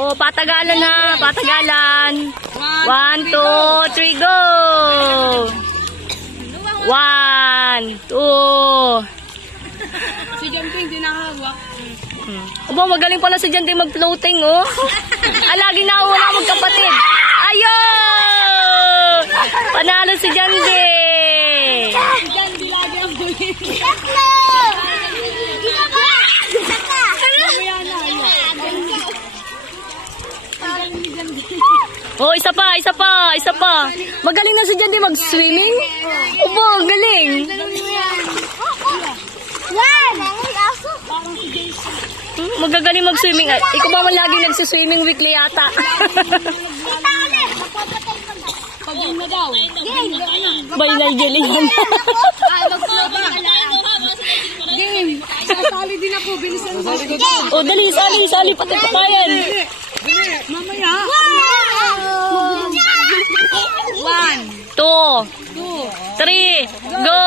O, patagalan na. Patagalan. 1, 2, 3, go! 1, 2. Si Jumping, di nakahawak. Aba, magaling pala si Jandy mag-floating, oh. Lagi na wala magkapatid. Ayun! Panalo si Jandy. Si Jandy lagi ang huli. Oh, isa pa. Magaling na si Jandy mag-swimming. Opo, galing. Magagaling mag-swimming. Ikaw ba man lagi nagsiswimming weekly yata? Pag-game na daw. Bailay galingan. Game. Sasali din ako. Bilisan mo. Oh, dali, sali. Pati kapayan. Mamaya. 1, 2, 3, go!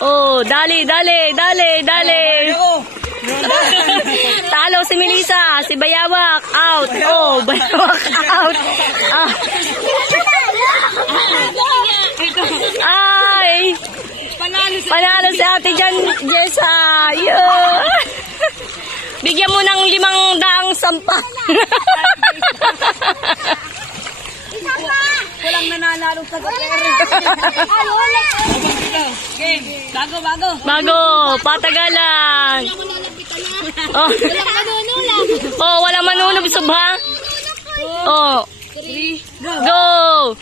Oh, dali. Talo si Melissa, si Bayawak, out. Oh, Bayawak, out. Ay! Panalo si Ate Jessa. Yeah. Bigyan mo ng 500 sampa. Walang nananalo sa kapere. Game. Bago, patagalan. Oh. Walang manunod, subha. Oh. 3, Go.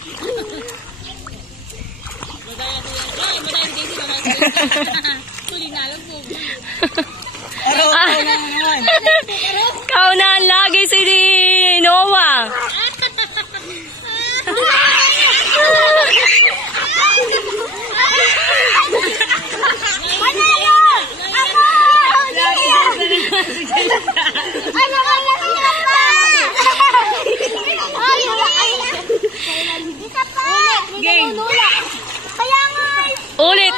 Kau na lagi si Noah. Ulit.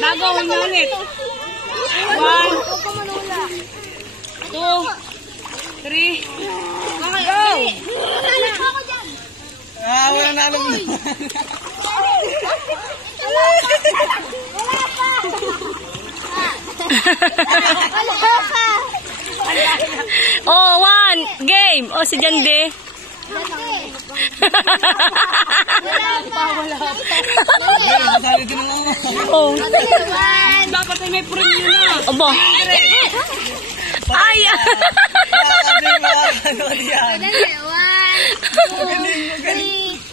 Bago ulit. 1, 2, 3, go! Wala na alam mo. Oh, 1 game. Oh, si Jandy. Masali din ang ama. Oh. Dapat ay may premium na. Aba. Ay!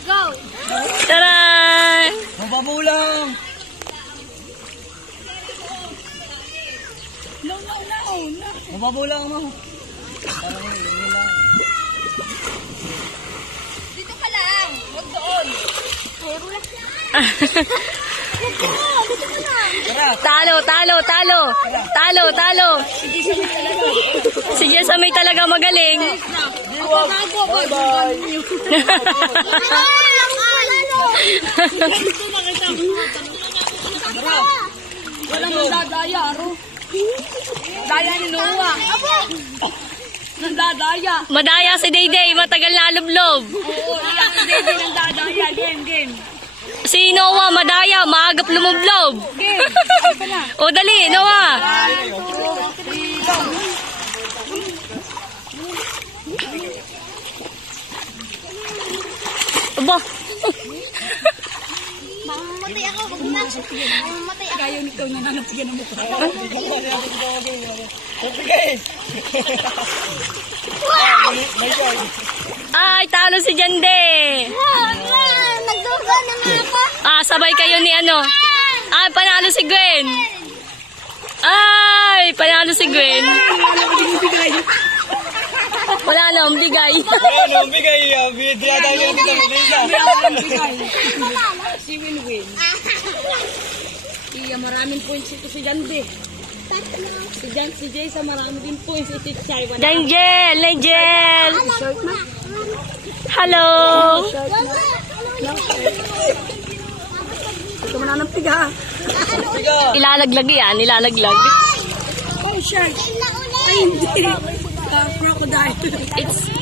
Go! Taray! Mapamulang. Mapamulang mo. Dito ka lang. Huwag doon. Talo. Si Jessa may talaga magaling. Walang mandadaya, Aro. Daya ni Noah. Nandadaya. Madaya si Dayday, matagal na lublob. Oo, iyak si Dede nandadaya. Game. Si Noah, madaya, maagap lumublob. Game. O dali, Noah. 1, 2, 3, go. Aba. Mamamatay ako. Mamamatay ako. Ayaw nito na nanapigyan ng mukha. Ay, talo si Jandy. Nagduga na nga ako. Sabay kayo ni ano. Panalo si Gwen. Ay, panalo si Gwen. Wala na, umbigay. Bigay. Bidya tayo dito ng Melissa. Si Win-Win. Maraming points ito si Jandy. Si Jay sa marami din points. Si Chay. Nigel. Hello. Ito mananapig ha. Tiga. Ilalaglag yan, ilalaglag. Oh, shark. Ay, hindi. Crocodile. It's